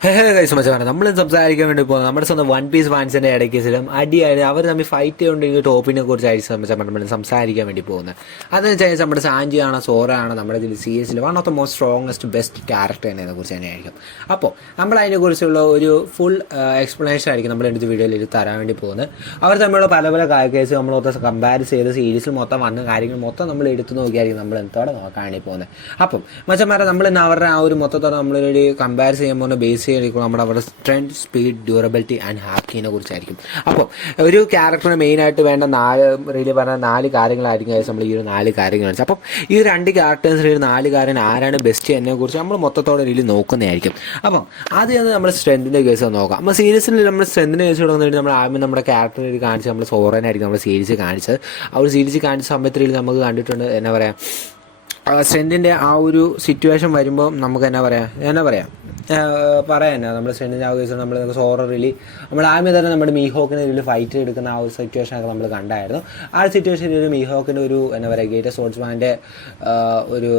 നമ്മൾ സംസാരിക്കാൻ വേണ്ടി പോകുന്നത് നമ്മുടെ സ്വന്തം വൺ പീസ് ഫാൻസിന്റെ ഇടയ്ക്കിലും അടിയായി അവർ തമ്മിൽ ഫൈറ്റ് ചെയ്തുകൊണ്ടിരിക്കുന്ന ടോപ്പിനെ കുറിച്ചായിരിക്കും നമ്മൾ സംസാരിക്കാൻ വേണ്ടി പോകുന്നത്. അതെന്ന് വെച്ചാൽ നമ്മുടെ സാഞ്ചിയാണോ സോറയാണോ നമ്മുടെ ഇതിൽ സീരീസിൽ one of the most strongest best character എന്നതിനെ കുറിച്ച് തന്നെയായിരിക്കും. അപ്പോൾ നമ്മൾ അതിനെക്കുറിച്ചുള്ള ഒരു ഫുൾ എക്സ്പ്ലനേഷൻ ആയിരിക്കും നമ്മൾ എൻ്റെ വീഡിയോയിൽ തരാൻ വേണ്ടി പോകുന്നത്. അവർ തമ്മിലുള്ള പല പല കേസ് നമ്മൾ മൊത്തം കമ്പയർ ചെയ്ത് സീരീസിൽ മൊത്തം വന്ന കാര്യങ്ങൾ മൊത്തം നമ്മൾ എടുത്തു നോക്കിയായിരിക്കും നമ്മൾ എന്തോടെ നോക്കാൻ വേണ്ടി പോകുന്നത്. അപ്പം മച്ചന്മാരെ നമ്മൾ ഇന്ന് അവരുടെ ആ ഒരു മൊത്തത്തോടെ നമ്മളൊരു കമ്പയർ ചെയ്യുമ്പോൾ ബേസ് ചെയ്തിരിക്കും നമ്മുടെ അവരുടെ സ്ട്രെങ്ത്, സ്പീഡ്, ഡ്യൂറബിലിറ്റി ആൻഡ് ഹാക്കിനെ കുറിച്ചായിരിക്കും. അപ്പോൾ ഒരു ക്യാരക്ടറിന് മെയിനായിട്ട് വേണ്ട നാല് കാര്യങ്ങളായിരിക്കും നമ്മൾ ഈ ഒരു 4 കാര്യങ്ങൾ കാണിച്ചത്. അപ്പം ഈ 2 ക്യാരക്ടേഴ്സിൽ 4 കാര്യം ആരാണ് ബെസ്റ്റ് എന്നതിനെ കുറിച്ച് നമ്മൾ മൊത്തത്തോടെ രീതിയിൽ നോക്കുന്നതായിരിക്കും. അപ്പം ആദ്യം നമ്മൾ സ്ട്രെങ്തിൻ്റെ കേസ് നോക്കാം. നമ്മൾ സീരീസിൽ നമ്മൾ സ്ട്രെങ്തിൻ്റെ കേസ് കൊടുക്കുന്നതിന് നമ്മൾ ആദ്യം നമ്മുടെ ക്യാരക്ടറിനെ കാണിച്ച് നമ്മൾ സോറനായിരിക്കും നമ്മൾ സീരീസ് കാണിച്ചത്. ആ ഒരു സീരീസ് കാണിച്ച സമയത്തിൽ നമുക്ക് കണ്ടിട്ടുണ്ട് എന്നാ പറയുക, സ്ട്രെൻറ്റിൻ്റെ ആ ഒരു സിറ്റുവേഷൻ വരുമ്പോൾ നമുക്ക് പറയാം നമ്മുടെ സ്ട്രെൻറ്റിൻ്റെ ആ കേസ് നമ്മൾ സോററിൽ നമ്മൾ ആദ്യമേ തന്നെ നമ്മുടെ മീഹോക്കിൻ്റെ ഇതിൽ ഫൈറ്റ് എടുക്കുന്ന ആ ഒരു സിറ്റുവേഷനൊക്കെ നമ്മൾ കണ്ടായിരുന്നു. ആ ഒരു സിറ്റുവേഷനിൽ മീഹോക്കിൻ്റെ ഒരു ഗ്രേറ്റസ്റ്റ് സ്പോർട്സ്മാൻ്റെ ഒരു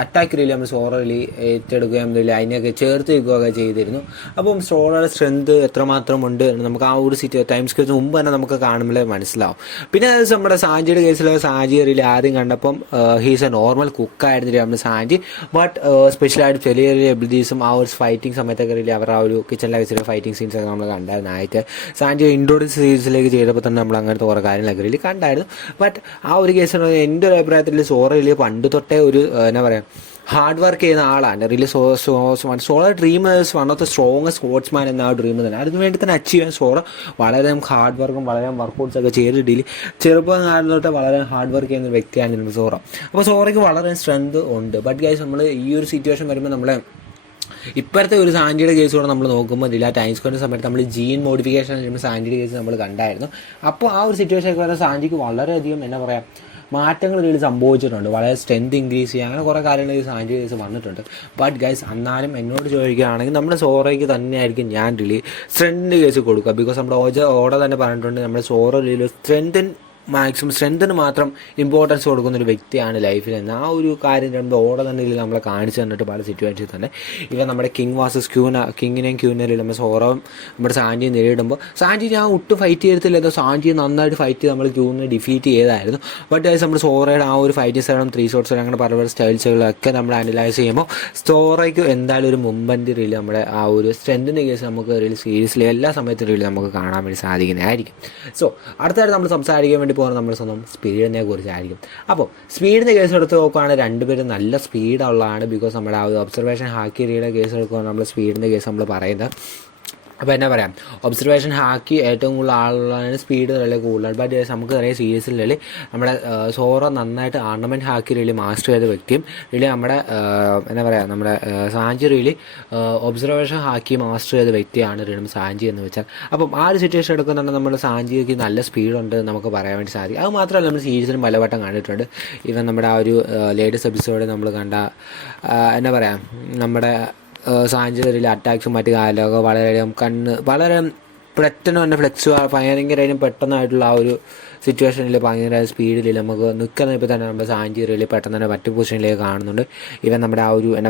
അറ്റാക്ക് റീലി നമ്മൾ സോററിൽ ഏറ്റെടുക്കുകയും അതിനെയൊക്കെ ചേർത്ത് വയ്ക്കുകയൊക്കെ ചെയ്തിരുന്നു. അപ്പം സോറയുടെ സ്ട്രെങ്ത് എത്രമാത്രം ഉണ്ട് എന്ന് നമുക്ക് ആ ഒരു ടൈം സ്കെച്ചിന് മുമ്പ് തന്നെ നമുക്ക് കാണുമ്പോഴേ മനസ്സിലാവും. പിന്നെ നമ്മുടെ സാഞ്ചിയുടെ കേസിൽ സാഞ്ചി റീലി ആദ്യം കണ്ടപ്പം ഹീസ് എ നോർമൽ കുക്കായിരുന്നില്ല നമ്മുടെ സാഞ്ചി. ബട്ട് സ്പെഷ്യലായിട്ട് ചെറിയ ചെറിയ എബിലിറ്റീസും ആ ഒരു ഫൈറ്റിംഗ് സമയത്തൊക്കെ റീലി അവർ ആ ഒരു കിച്ചണിലെ വെച്ചിട്ട് ഫൈറ്റിംഗ് സീൻസൊക്കെ നമ്മൾ കണ്ടായിരുന്നു. ആയിട്ട് സാഞ്ചി ഇൻട്രോഡ്യൂസ് സീരീസിലേക്ക് ചെയ്തപ്പോൾ തന്നെ നമ്മൾ അങ്ങനത്തെ കുറേ കാര്യങ്ങളൊക്കെ റീലി കണ്ടായിരുന്നു. ബട്ട് ആ ഒരു കേസിൽ എൻ്റെ ഒരു അഭിപ്രായത്തിൽ സോറയിൽ പണ്ട് തൊട്ടേ ഒരു ഹാർഡ് വർക്ക് ചെയ്യുന്ന ആളാണ്. Really solo dream one of the strongest sportsman എന്ന ആ ഡ്രീം തന്നെ. അതിന് വേണ്ടി തന്നെ അച്ചീവ് ചെയ്യാൻ സോളോ വളരെ ഹാർഡ് വർക്കും വളരെ വർക്കൗട്ട്സ് ഒക്കെ ചെയ്തിട്ടില്ല. ചെറുപ്പം കാലം തൊട്ട് വളരെ ഹാർഡ് വർക്ക് ചെയ്യുന്ന ഒരു വ്യക്തിയാണ് നമ്മൾ സോറോ. അപ്പോൾ സോറയ്ക്ക് വളരെ സ്ട്രെങ്ത് ഉണ്ട്. ബട്ട് ഗൈസ് നമ്മൾ ഈ ഒരു സിറ്റുവേഷൻ വരുമ്പോൾ നമ്മളെ ഇപ്പോഴത്തെ ഒരു സാഞ്ചിയുടെ കേസ് കൂടെ നമ്മൾ നോക്കുമ്പോൾ ഇല്ല ടൈം സ്ക്വയറിൻ്റെ സമയത്ത് നമ്മൾ ജീൻ മോഡിഫിക്കേഷൻ ചെയ്യുമ്പോൾ സാഞ്ചിയുടെ കേസ് നമ്മൾ കണ്ടായിരുന്നു. അപ്പോൾ ആ ഒരു സിറ്റുവേഷനൊക്കെ വരുന്ന സാഞ്ചിക്ക് വളരെയധികം മാറ്റങ്ങൾ ഇതിൽ സംഭവിച്ചിട്ടുണ്ട്. വളരെ സ്ട്രെങ്ത് ഇൻക്രീസ് ചെയ്യുക അങ്ങനെ കുറേ കാര്യങ്ങൾ ഈ സാഞ്ചി കേസ് വന്നിട്ടുണ്ട്. ബട്ട് ഗൈസ് എന്നാലും എന്നോട് ചോദിക്കുകയാണെങ്കിൽ നമ്മുടെ സോറയ്ക്ക് തന്നെയായിരിക്കും ഞാൻ സ്ട്രെങ്തിൻ്റെ കേസ് കൊടുക്കുക. ബിക്കോസ് നമ്മുടെ ഓടെ തന്നെ പറഞ്ഞിട്ടുണ്ട് നമ്മുടെ സോറ മാക്സിമം സ്ട്രെങ്തിന് മാത്രം ഇമ്പോർട്ടൻസ് കൊടുക്കുന്നൊരു വ്യക്തിയാണ് ലൈഫിൽ എന്ന്. ആ ഒരു കാര്യം ഓടെ തന്നെ ഇതിൽ നമ്മളെ കാണിച്ചു തന്നിട്ട് പല സിറ്റുവേഷനിൽ തന്നെ ഇവ നമ്മുടെ കിങ് വാസസ് കിങ്ങിനെയും ക്യൂനെയും നമ്മൾ സോറവും നമ്മുടെ സാഞ്ചിയെ നേരിടുമ്പോൾ സാഞ്ചി ഞാൻ ഒട്ടും ഫൈറ്റ് ചെയ്തിട്ടില്ല. സാഞ്ചിയെ നന്നായിട്ട് ഫൈറ്റ് ചെയ്ത് നമ്മൾ ക്യൂനെ ഡിഫീറ്റ് ചെയ്തായിരുന്നു. ബട്ട് ഗൈസ് നമ്മുടെ സോറയുടെ ആ ഒരു ഫൈറ്റിംഗ് സ്റ്റൈലും 3 ഷോട്ട്സ് അങ്ങനെ പല പല സ്റ്റൈൽസുകളൊക്കെ നമ്മൾ അനലൈസ് ചെയ്യുമ്പോൾ സോറയ്ക്ക് എന്തായാലും ഒരു മുമ്പൻ്റെ റീൽ നമ്മുടെ ആ ഒരു സ്ട്രെങ്തിൻ്റെ കേസ് നമുക്ക് റീൽ സീരീസിലെ എല്ലാ സമയത്തും റീൽ നമുക്ക് കാണാൻ വേണ്ടി സാധിക്കുന്നതായിരിക്കും. സോ അടുത്തായിട്ട് നമ്മൾ സംസാരിക്കാൻ വേണ്ടി പോകുന്നത് നമ്മുടെ സ്വന്തം സ്പീഡിനെ കുറിച്ചായിരിക്കും. അപ്പോൾ സ്പീഡിൻ്റെ കേസ് എടുത്ത് നോക്കുകയാണെങ്കിൽ രണ്ടുപേരും നല്ല സ്പീഡുള്ളതാണ്. ബിക്കോസ് നമ്മുടെ ആ ഒരു ഒബ്സർവേഷൻ ഹാക്കിയുടെ കേസ് എടുക്കുകയാണ് നമ്മൾ സ്പീഡിൻ്റെ കേസ് നമ്മൾ പറയുന്നത്. അപ്പോൾ എന്നാ പറയാം, ഒബ്സർവേഷൻ ഹാക്കി ഏറ്റവും കൂടുതൽ ആളുള്ളതാണ്, സ്പീഡ് വളരെ കൂടുതലാണ്. ബട്ട് നമുക്ക് അറിയാം സീരീസിൽ നമ്മുടെ സോറ നന്നായിട്ട് ആർണമെൻറ്റ് ഹാക്കി റീലി മാസ്റ്റർ ചെയ്ത വ്യക്തിയും നമ്മുടെ നമ്മുടെ സാഞ്ചി റീലി ഒബ്സർവേഷൻ ഹാക്കി മാസ്റ്റർ ചെയ്ത വ്യക്തിയാണ് നമ്മുടെ സാഞ്ചി എന്ന് വെച്ചാൽ. അപ്പം ആ ഒരു സിറ്റുവേഷൻ എടുക്കുന്നുണ്ട് നമ്മുടെ സാഞ്ചിക്ക് നല്ല സ്പീഡുണ്ട് നമുക്ക് പറയാൻ വേണ്ടി സാധിക്കും. അത് മാത്രമല്ല നമ്മൾ സീരീസിലും പലവട്ടം കണ്ടിട്ടുണ്ട്. ഇവൻ നമ്മുടെ ആ ഒരു ലേറ്റസ്റ്റ് എപ്പിസോഡ് നമ്മൾ കണ്ട നമ്മുടെ സാഞ്ചിയിൽ അറ്റാക്സും മറ്റു കാലമൊക്കെ വളരെ പെട്ടെന്ന് തന്നെ ഭയങ്കരമായും പെട്ടെന്നായിട്ടുള്ള ആ ഒരു സിറ്റുവേഷനിൽ ഭയങ്കര സ്പീഡിൽ നമുക്ക് നിൽക്കുന്ന ഇപ്പോൾ തന്നെ നമ്മുടെ സാഞ്ചിയിൽ പെട്ടെന്ന് തന്നെ മറ്റു പൊസിഷനിലേക്ക് കാണുന്നുണ്ട്. ഇവൻ നമ്മുടെ ആ ഒരു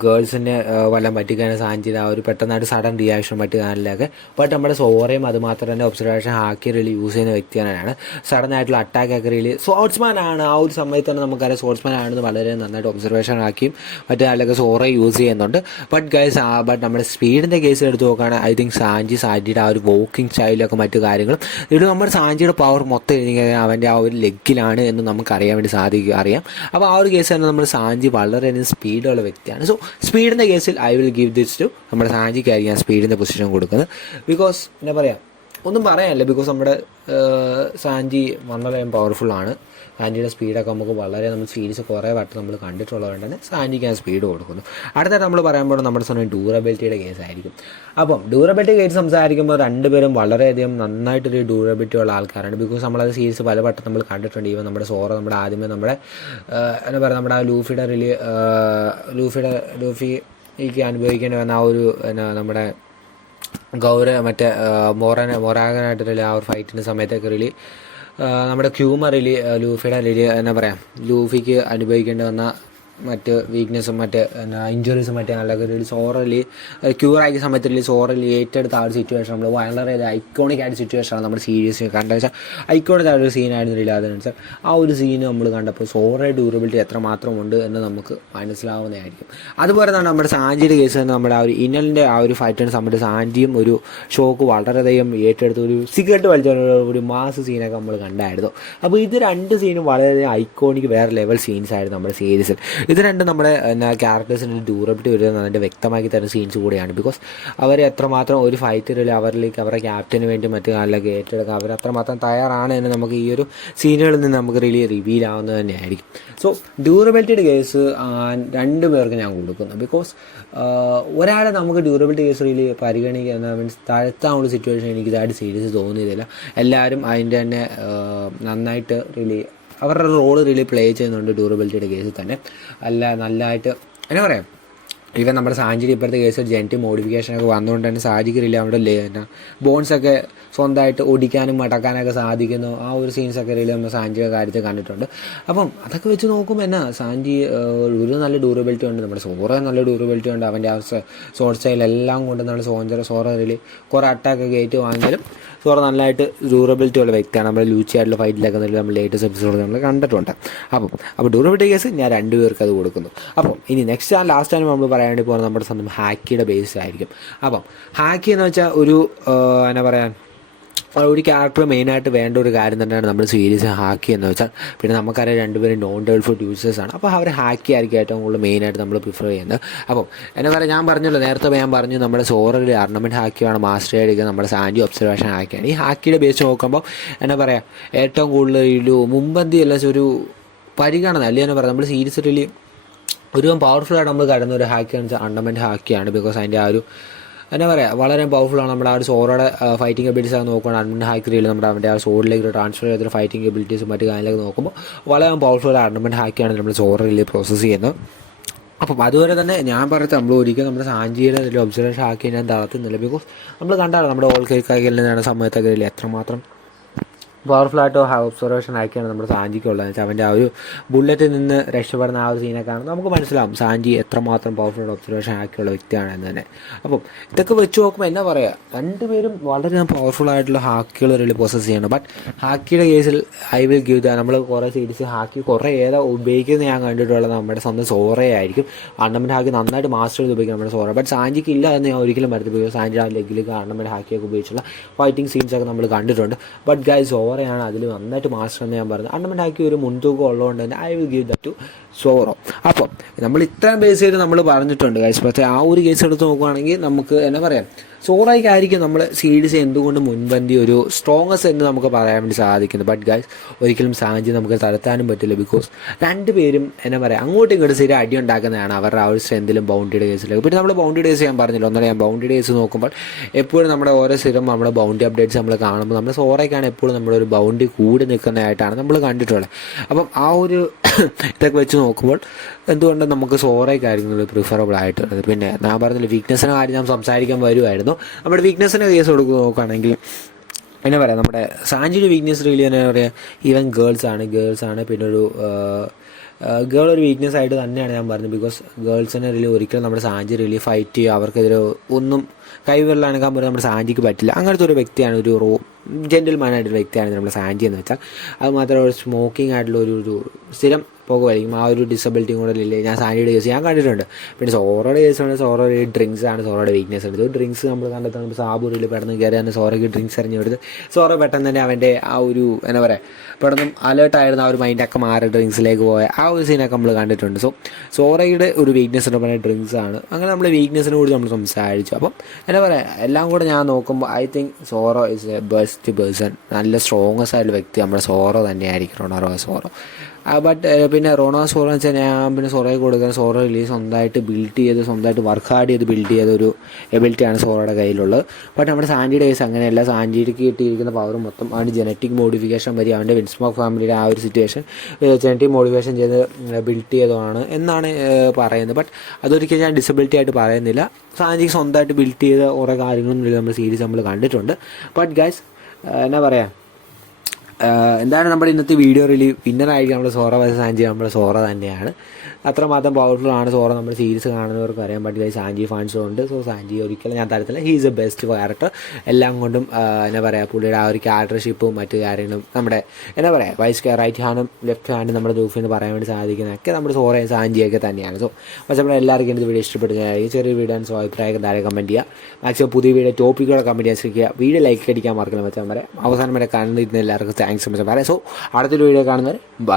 ഗേൾസിനെ വല്ലതും പറ്റിക്കാനും സാഞ്ചിയുടെ ആ ഒരു പെട്ടെന്നായിട്ട് സഡൻ റിയാക്ഷൻ പറ്റുകാനിലൊക്കെ. ബട്ട് നമ്മുടെ സോറയും അതുമാത്രം തന്നെ ഒബ്സർവേഷൻ ഹാക്കി റീലി യൂസ് ചെയ്യുന്ന വ്യക്തിയാണ്. സഡൻ ആയിട്ടുള്ള അറ്റാക്കൊക്കെ റീലി സ്പോർട്സ്മാൻ ആണ്. ആ ഒരു സമയത്ത് തന്നെ നമുക്കറിയാം സ്പോർട്സ്മാൻ ആണെന്ന് വളരെ നന്നായിട്ട് ഒബ്സർവേഷൻ ആക്കിയും മറ്റേ അതിലൊക്കെ സോറ യൂസ് ചെയ്യുന്നുണ്ട്. ബട്ട് നമ്മുടെ സ്പീഡിൻ്റെ കേസ് എടുത്ത് നോക്കുകയാണെങ്കിൽ ഐ തിങ്ക് സാഞ്ചിയുടെ ആ ഒരു വോക്കിംഗ് സ്റ്റൈലൊക്കെ മറ്റു കാര്യങ്ങളും ഇത് നമ്മുടെ സാഞ്ചിയുടെ പവർ മൊത്തം കഴിഞ്ഞാൽ അവൻ്റെ ആ ഒരു ലെഗിലാണ് എന്ന് നമുക്ക് അറിയാൻ വേണ്ടി അറിയാം. അപ്പോൾ ആ ഒരു കേസ് തന്നെ നമ്മൾ സാഞ്ചി വളരെയധികം സ്പീഡുള്ള വ്യക്തിയാണ്. സോ സ്പീഡിൻ്റെ കേസിൽ I will give this to നമ്മുടെ സാഞ്ചിക്കായിരിക്കും ഞാൻ സ്പീഡിൻ്റെ പൊസിഷൻ കൊടുക്കുന്നത്. ബിക്കോസ് ഒന്നും പറയാനില്ല. ബിക്കോസ് നമ്മുടെ സാഞ്ചി വളരെയധികം പവർഫുള്ളാണ്. സാഞ്ചിയുടെ സ്പീഡൊക്കെ നമുക്ക് നമ്മൾ സീരീസ് കുറേ വട്ടം നമ്മൾ കണ്ടിട്ടുള്ളതുകൊണ്ട് തന്നെ സാഞ്ചിക്ക് ഞാൻ സ്പീഡ് കൊടുക്കുന്നു. അടുത്തായിട്ട് നമ്മൾ പറയുമ്പോൾ നമ്മുടെ സമയം ഡ്യൂറബിലിറ്റിയുടെ കേസായിരിക്കും. അപ്പം ഡ്യൂറബിലിറ്റി കേസ് സംസാരിക്കുമ്പോൾ രണ്ടുപേരും വളരെയധികം നന്നായിട്ടൊരു ഡ്യൂറബിലിറ്റി ഉള്ള ആൾക്കാരാണ്. ബിക്കോസ് നമ്മളത് സീരീസ് പല വട്ടം നമ്മൾ കണ്ടിട്ടുണ്ട്. ഈവൻ നമ്മുടെ സോറ നമ്മുടെ ആദ്യമേ നമ്മുടെ നമ്മുടെ ആ ലൂഫിക്ക് അനുഭവിക്കേണ്ടി വന്ന ആ ഒരു നമ്മുടെ മൊറാഗനായിട്ട് ആ ഒരു ഫൈറ്റിൻ്റെ സമയത്തൊക്കെ നമ്മുടെ ക്യൂമറിൽ ലൂഫിയുടെ ലൂഫിക്ക് അനുഭവിക്കേണ്ടി വന്ന മറ്റ് വീക്ക്നെസ്സും മറ്റ് ഇഞ്ചുറീസും മറ്റേ നല്ല ഒരു സോറലി ക്യൂറാക്കിയ സമയത്ത് സോറലി ഏറ്റെടുത്ത ആ ഒരു സിറ്റുവേഷൻ നമ്മൾ വളരെ ഐക്കോണിക് ആയിട്ട് സിറ്റുവേഷനാണ് നമ്മുടെ സീരീസ് കണ്ടത് വെച്ചാൽ ഐക്കോണിക് ആയിട്ടൊരു സീനായിരുന്നില്ല. അതെന്ന് വെച്ചാൽ ആ ഒരു സീന് നമ്മൾ കണ്ടപ്പോൾ സോറയുടെ ഡ്യൂറബിലിറ്റി എത്രമാത്രം ഉണ്ട് എന്ന് നമുക്ക് മനസ്സിലാവുന്നതായിരിക്കും. അതുപോലെ തന്നെ നമ്മുടെ സാഞ്ചിയുടെ കേസ് തന്നെ നമ്മുടെ ആ ഒരു ഇനലിൻ്റെ ആ ഒരു ഫൈറ്റിന് സമയത്ത് സാഞ്ചിയും ഒരു ഷോക്ക് വളരെയധികം ഏറ്റെടുത്ത് ഒരു സിഗരറ്റ് വലിച്ച ഒരു മാസ് സീനൊക്കെ നമ്മൾ കണ്ടായിരുന്നു. അപ്പോൾ ഇത് രണ്ട് സീനും വളരെയധികം ഐക്കോണിക് വേറെ ലെവൽ സീൻസ് ആയിരുന്നു നമ്മുടെ സീരീസിൽ. ഇത് രണ്ടും നമ്മുടെ ക്യാരക്ടേഴ്സിൻ്റെ ഡ്യൂറബിലിറ്റി വരുന്നത് അതിൻ്റെ വ്യക്തമാക്കി തരുന്ന സീൻസ് കൂടിയാണ്. ബിക്കോസ് അവർ എത്രമാത്രം ഒരു ഫൈറ്റിൽ അവരിലേക്ക് അവരുടെ ക്യാപ്റ്റന് വേണ്ടി മറ്റു കാലിലൊക്കെ ഏറ്റെടുക്കുക അവരത്രമാത്രം തയ്യാറാണ് എന്ന് നമുക്ക് ഈ ഒരു സീനുകളിൽ നിന്ന് നമുക്ക് റിവീൽ ആവുന്നത് തന്നെയായിരിക്കും. സോ ഡ്യൂറബിലിറ്റിയുടെ കേസ് രണ്ടു പേർക്ക് ഞാൻ കൊടുക്കുന്നു. ബിക്കോസ് ഒരാളെ നമുക്ക് ഡ്യൂറബിലിറ്റി കേസ് പരിഗണിക്കുക മീൻസ് താഴ്ത്താനുള്ള സിറ്റുവേഷൻ എനിക്ക് ഇതായിട്ട് സീരീസ് തോന്നിയതില്ല. എല്ലാവരും അതിൻ്റെ തന്നെ നന്നായിട്ട് അവരുടെ റോള് പ്ലേ ചെയ്യുന്നുണ്ട് ഡ്യൂറബിലിറ്റിയുടെ കേസിൽ തന്നെ. നല്ലതായിട്ട് എന്നാ പറയാം, ഈവൻ നമ്മുടെ സാഞ്ചിരി ഇപ്പോഴത്തെ കേസ് ജെനറ്റിക് മോഡിഫിക്കേഷനൊക്കെ വന്നുകൊണ്ട് തന്നെ സാഹചര്യമില്ല അവിടെ ബോൺസൊക്കെ സ്വന്തമായിട്ട് ഒടിക്കാനും മടക്കാനൊക്കെ സാധിക്കുന്നു. ആ ഒരു സീൻസൊക്കെ നമ്മൾ സാഞ്ചിയുടെ കാര്യത്തിൽ കണ്ടിട്ടുണ്ട്. അപ്പം അതൊക്കെ വെച്ച് നോക്കുമ്പോൾ എന്നാ സാഞ്ചി ഒരു നല്ല ഡ്യൂറബിലിറ്റി ഉണ്ട്, നമ്മുടെ സോറ നല്ല ഡ്യൂറബിലിറ്റി ഉണ്ട്. അവൻ്റെ ആ ഷോർട്ട് സ്റ്റൈലെല്ലാം കൊണ്ട് നമ്മൾ സോറ കുറേ അറ്റാക്കൊക്കെ ഏറ്റു വാങ്ങിയാലും സോറ നല്ലതായിട്ട് ഡ്യൂറബിലിറ്റി ഉള്ള വ്യക്തിയാണ്. നമ്മുടെ ലൂച്ചിയായിട്ടുള്ള ഫൈറ്റിലൊക്കെ നമ്മൾ ലേറ്റസ്റ്റ് എപ്പിസോഡ് നമ്മൾ കണ്ടിട്ടുണ്ട്. അപ്പോൾ ഡ്യൂറബിലിറ്റി കേസ് ഞാൻ രണ്ടുപേർക്ക് അത് കൊടുക്കുന്നു. അപ്പം ഇനി നെക്സ്റ്റ് ലാസ്റ്റ് ടൈം നമ്മൾ പറയാൻ വേണ്ടി പോകുന്നത് നമ്മുടെ സ്വന്തം ഹാക്കിയുടെ ബേസ് ആയിരിക്കും. അപ്പം ഹാക്കി എന്ന് വെച്ചാൽ ഒരു എന്നാ പറയാൻ ഒരു ക്യാരക്ടർ മെയിനായിട്ട് വേണ്ട ഒരു കാര്യം തന്നെയാണ് നമ്മൾ സീരീസ് ഹാക്കി എന്ന് വെച്ചാൽ. പിന്നെ നമുക്കറിയാം രണ്ടുപേരും നോൺ ഡെവലപ്ഡ് യൂസേഴ്സാണ്. അപ്പോൾ അവർ ഹാക്കി ആയിരിക്കും ഏറ്റവും കൂടുതൽ മെയിനായിട്ട് നമ്മൾ പ്രിഫർ ചെയ്യുന്നത്. അപ്പം എന്നാ പറയുക, ഞാൻ പറഞ്ഞല്ലോ നേരത്തെ ഞാൻ പറഞ്ഞു നമ്മുടെ സോറയിൽ അർണമെൻറ്റ് ഹാക്കിയാണ് മാസ്റ്റർ അടിക്കുക, നമ്മുടെ സാൻഡി ഒബ്സർവേഷൻ ഹാക്കിയാണ്. ഈ ഹാക്കിയുടെ ബേസ് നോക്കുമ്പോൾ എന്നാ പറയുക ഏറ്റവും കൂടുതൽ ഒരു മുമ്പന്തി അല്ല ഒരു പരിഗണന അല്ലേ എന്ന് പറയാം. നമ്മൾ സീരീസ് ഒരു പവർഫുള്ളായിട്ട് നമ്മൾ കരുതുന്ന ഒരു ഹാക്കിയാണെന്ന് വെച്ചാൽ അർണമെൻറ്റ് ഹാക്കിയാണ്. ബിക്കോസ് അതിൻ്റെ ആ ഒരു എന്നാ പറയുക വളരെ പവർഫുള്ളാണ്. നമ്മുടെ ആ ഒരു സോറയുടെ ഫൈറ്റിംഗ് എബിലിറ്റീസ് ഒക്കെ നോക്കുകയാണ് അർണമെൻറ്റ് ഹാക്കിയിൽ നമ്മുടെ അവൻ്റെ ആ സോറിലേക്ക് ട്രാൻസ്ഫർ ചെയ്തൊരു ഫൈറ്റിംഗ് എബിലിറ്റീസും മറ്റു കാര്യങ്ങളൊക്കെ നോക്കുമ്പോൾ വളരെ പവർഫുൾ അർണമെൻറ്റ് ഹാക്കിയാണ് നമ്മൾ സോറയിൽ പ്രോസസ്സ് ചെയ്യുന്നത്. അപ്പം അതുപോലെ തന്നെ ഞാൻ പറഞ്ഞത് നമ്മൾ ഒരിക്കലും നമ്മുടെ സാഞ്ചിയുടെ ഒബ്സർവേഷൻ ഹാക്കി ഞാൻ തളർത്തുന്നില്ല. ബിക്കോസ് നമ്മൾ കണ്ടാണ് നമ്മുടെ ഓൾ കേക്കാക്കിയിൽ നിന്നാണ് സമയത്തൊക്കെ എത്രമാത്രം പവർഫുള്ളായിട്ടോ ഒബ്സർവേഷൻ ആക്കിയാണ് നമ്മുടെ സാഞ്ചിക്കുള്ളത്. വെച്ചാൽ അവൻ്റെ ആ ഒരു ബുള്ളറ്റിൽ നിന്ന് രക്ഷപ്പെടുന്ന ആ ഒരു സീനൊക്കെ കാണുമ്പോൾ നമുക്ക് മനസ്സിലാവും സാഞ്ചി എത്രമാത്രം പവർഫുൾ ഒബ്സർവേഷൻ ആക്കിയുള്ള വ്യക്തിയാണെന്ന് തന്നെ. അപ്പം ഇതൊക്കെ വെച്ച് നോക്കുമ്പോൾ എന്നാ പറയുക, രണ്ടുപേരും വളരെ പവർഫുള്ളായിട്ടുള്ള ഹാക്കികൾ പ്രോസസ്സ് ചെയ്യണം. ബട്ട് ഹാക്കിയുടെ കേസിൽ ഐ വിൽ ഗിവ് നമ്മൾ കുറേ സീരീസ് ഹാക്കി കുറേ ഉപയോഗിക്കുന്നത് ഞാൻ കണ്ടിട്ടുള്ളത് നമ്മുടെ സ്വന്തം സോറയായിരിക്കും. അർണമെൻറ്റ് ഹാക്കി നന്നായിട്ട് മാസ്റ്റർ ചെയ്ത് ഉപയോഗിക്കും നമ്മുടെ സോറ. ബട്ട് സാഞ്ചിക്ക് ഇല്ല എന്ന് ഞാൻ ഒരിക്കലും വരുത്തി. സാഞ്ചി ആ ലെഗിലേക്ക് അർണമെൻറ്റ് ഹാക്കിയൊക്കെ ഉപയോഗിച്ചുള്ള ഫൈറ്റിംഗ് സീൻസൊക്കെ നമ്മൾ കണ്ടിട്ടുണ്ട്. ബട്ട് ഗൈസ് സോറയാണ് അതിൽ നന്നായിട്ട് മാസ്റ്റർ എന്ന് ഞാൻ പറഞ്ഞത്. അർണമെൻറ്റ് ഹാക്കി ഒരു മുൻതൂക്കം ഉള്ളതുകൊണ്ട് തന്നെ I will give that to Zoro. അപ്പം നമ്മൾ ഇത്രയും ബേസ് ചെയ്ത് നമ്മൾ പറഞ്ഞിട്ടുണ്ട് ഗൈസ്. പക്ഷേ ആ ഒരു കേസ് എടുത്ത് നോക്കുകയാണെങ്കിൽ നമുക്ക് എന്നാ പറയാം, സോറയ്ക്കായിരിക്കും നമ്മൾ സീരീസ് എന്തുകൊണ്ട് മുൻപന്തി ഒരു സ്ട്രോങ്ങസ്റ്റ് എന്ന് നമുക്ക് പറയാൻ വേണ്ടി സാധിക്കുന്നത്. ബട്ട് ഗൈസ് ഒരിക്കലും സാഞ്ചി നമുക്ക് തളർത്താനും പറ്റില്ല. ബിക്കോസ് രണ്ടുപേരും എന്നാ പറയുക അങ്ങോട്ടും ഇങ്ങോട്ടും സ്ഥിരം അടി ഉണ്ടാക്കുന്നതാണ് അവരുടെ ആ ഒരു സ്ട്രെന്തിലും ബൗണ്ടറിയുടെ കേസിലും. പിന്നെ നമ്മൾ ബൗണ്ടറി കേസ് ഞാൻ പറഞ്ഞില്ല, ഒന്നര ഞാൻ ബൗണ്ടറി കേസ് നോക്കുമ്പോൾ എപ്പോഴും നമ്മുടെ ഓരോ സ്ഥിരം നമ്മുടെ ബൗണ്ടറി അപ്ഡേറ്റ്സ് നമ്മൾ കാണുമ്പോൾ നമ്മുടെ സോറയ്ക്കാണ് എപ്പോഴും നമ്മളൊരു ബൗണ്ടറി കൂടി നിൽക്കുന്നതായിട്ടാണ് നമ്മൾ കണ്ടിട്ടുള്ളത്. അപ്പം ആ ഒരു ഇതൊക്കെ വെച്ച് നോക്കുമ്പോൾ എന്തുകൊണ്ടും നമുക്ക് സോറയ്ക്കായിരുന്നു പ്രിഫറബിൾ ആയിട്ടുള്ളത്. പിന്നെ ഞാൻ പറഞ്ഞില്ല വീക്ക്നെസ്സിൻ്റെ കാര്യം ഞാൻ സംസാരിക്കാൻ വരുമായിരുന്നു. നമ്മുടെ വീക്ക്നെസ്സിൻ്റെ കേസ് നോക്കുകയാണെങ്കിൽ എന്നാ പറയുക, നമ്മുടെ സാഞ്ചിയുടെ വീക്ക്നെസ് എന്നാ പറയുക ഈവൻ ഗേൾസ് ആണ്. പിന്നെ ഒരു ഗേൾ ഒരു വീക്ക്നെസ് ആയിട്ട് തന്നെയാണ് ഞാൻ പറഞ്ഞത്. ബിക്കോസ് ഗേൾസിനെ ഒരിക്കലും നമ്മുടെ സാഞ്ചി ഫൈറ്റ് ചെയ്യുക അവർക്കെതിരെ ഒന്നും കൈവിരലനക്കാൻ പോലും നമ്മുടെ സാഞ്ചിക്ക് പറ്റില്ല. അങ്ങനത്തെ ഒരു വ്യക്തിയാണ്, ഒരു ജെന്റിൽമാനായിട്ടൊരു വ്യക്തിയാണ് നമ്മുടെ സാഞ്ചി എന്ന് വെച്ചാൽ. അത് മാത്രമല്ല ഒരു സ്മോക്കിംഗ് ആയിട്ടുള്ള ഒരു സ്ഥിരം പുക വലിക്കും. ആ ഒരു ഡിസബിലിറ്റിയും കൂടെ ഇല്ലേ ഞാൻ സാഞ്ചിയുടെ കേസ് ഞാൻ കണ്ടിട്ടുണ്ട്. പിന്നെ സോറയുടെ കേസാണ് സോറ ഡ്രിങ്ക്സ് ആണ് സോറയുടെ വീക്ക്നെസ് എടുത്തത്. ഡ്രിങ്ക്സ് നമ്മൾ കണ്ടെത്തുന്നത് സാബൂരിൽ പെട്ടെന്ന് കയറി തന്നെ സോറയ്ക്ക് ഡ്രിങ്ക്സ് എറിഞ്ഞെടുത്ത് സോറ പെട്ടെന്ന് തന്നെ അവൻ്റെ ആ ഒരു എന്നാ പറയുക പെട്ടെന്ന് അലേർട്ടായിരുന്ന ആ ഒരു മൈൻഡൊക്കെ മാറി ഡ്രിങ്ക്സിലേക്ക് പോയ ആ ഒരു സീനൊക്കെ നമ്മൾ കണ്ടിട്ടുണ്ട്. സോറയുടെ ഒരു വീക്ക്നെസ് എന്ന് പറയുന്നത് ഡ്രിങ്ക്സ് ആണ്. അങ്ങനെ നമ്മൾ വീക്ക്നെസ്സിനെ കൂടി നമ്മൾ സംസാരിച്ചു. അപ്പം എന്താ പറയുക എല്ലാം കൂടെ ഞാൻ നോക്കുമ്പോൾ I think Zoro is a best person. നല്ല സ്ട്രോങ്ങസ്റ്റ് ആയിട്ടുള്ള വ്യക്തി നമ്മുടെ സോറോ തന്നെയായിരിക്കും, റൊണാൾഡോ സോറോ. ബട്ട് പിന്നെ റൊണാൾഡോ സോറോ എന്ന് വെച്ചാൽ ഞാൻ പിന്നെ സോറോയെ കൊടുക്കുന്ന സോറോ സ്വന്തമായിട്ട് ബിൽഡ് ചെയ്ത് സ്വന്തമായിട്ട് വർക്ക് ഹാർഡ് ചെയ്ത് ബിൽഡ് ചെയ്ത ഒരു എബിലിറ്റിയാണ് സോറോയുടെ കയ്യിലുള്ളത്. ബട്ട് നമ്മുടെ സാൻഡിയുടെ കേസ് അങ്ങനെയല്ല. സാൻഡിക്ക് കിട്ടിയിരിക്കുന്ന പവർ മൊത്തം അവൻ്റെ ജനറ്റിക് മോഡിഫിക്കേഷൻ വഴി അവൻ്റെ വിൻസ്മോക്ക് ഫാമിലിയുടെ ആ ഒരു സിറ്റുവേഷൻ ജനറ്റിക് മോഡിഫിക്കേഷൻ ചെയ്ത് ബിൽഡ് ചെയ്തതാണ് എന്നാണ് പറയുന്നത്. ബട്ട് അതൊരിക്കലും ഞാൻ ഡിസബിലിറ്റി ആയിട്ട് പറയുന്നില്ല. സാൻഡിക്ക് സ്വന്തമായിട്ട് ബിൽഡ് ചെയ്ത കുറേ കാര്യങ്ങളൊന്നും നമ്മൾ സീരീസ് നമ്മൾ കണ്ടിട്ടുണ്ട്. ബട്ട് ഗൈസ് എന്നാ പറയുക എന്താണ് നമ്മുടെ ഇന്നത്തെ വീഡിയോ വിന്നറായിരിക്കും നമ്മൾ സോറ vs സാഞ്ചി, നമ്മുടെ സോറ തന്നെയാണ്. അത്രമാത്രം പവർഫുൾ ആണ് സോറ. നമ്മൾ സീരീസ് കാണുന്നവർക്ക് അറിയാൻ പറ്റില്ല, സാഞ്ചി ഫാൻസും ഉണ്ട്. സോ സാഞ്ചി ഒരിക്കലും ഞാൻ തരത്തില്ല. He is A best character. എല്ലാം കൊണ്ടും എന്താ പറയുക, പുള്ളിയുടെ ആ ഒരു ക്യാരക്ടർഷിപ്പും മറ്റു കാര്യങ്ങളും നമ്മുടെ എന്താ പറയുക റൈറ്റ് ഹാൻഡും ലെഫ്റ്റ് ഹാൻഡും നമ്മുടെ ദൂഫിന് പറയാൻ വേണ്ടി സാധിക്കുന്നതൊക്കെ നമ്മുടെ സോറയും സാഞ്ചിയൊക്കെ തന്നെയാണ്. സോ പക്ഷേ നമ്മുടെ എല്ലാവർക്കും എൻ്റെ വീഡിയോ ഇഷ്ടപ്പെടുന്നതായിരിക്കും. ചെറിയ വീഡിയോ സോ അഭിപ്രായം താഴെ കമൻറ്റ് ചെയ്യുക. മാക്സിമം പുതിയ വീഡിയോ ടോപ്പിക്കുകളെ കമൻറ്റ് ചെയ്യാൻ ശ്രമിക്കുക. വീഡിയോ ലൈക്ക് അടിക്കാൻ മറക്കില്ല മച്ചാൻ പറയാം. അവസാനം വരെ കാണുന്ന എല്ലാവർക്കും താങ്ക്സ് മച്ചാൻ പറയാം. സോ അടുത്തൊരു വീഡിയോ കാണുന്നവരെ ബൈ.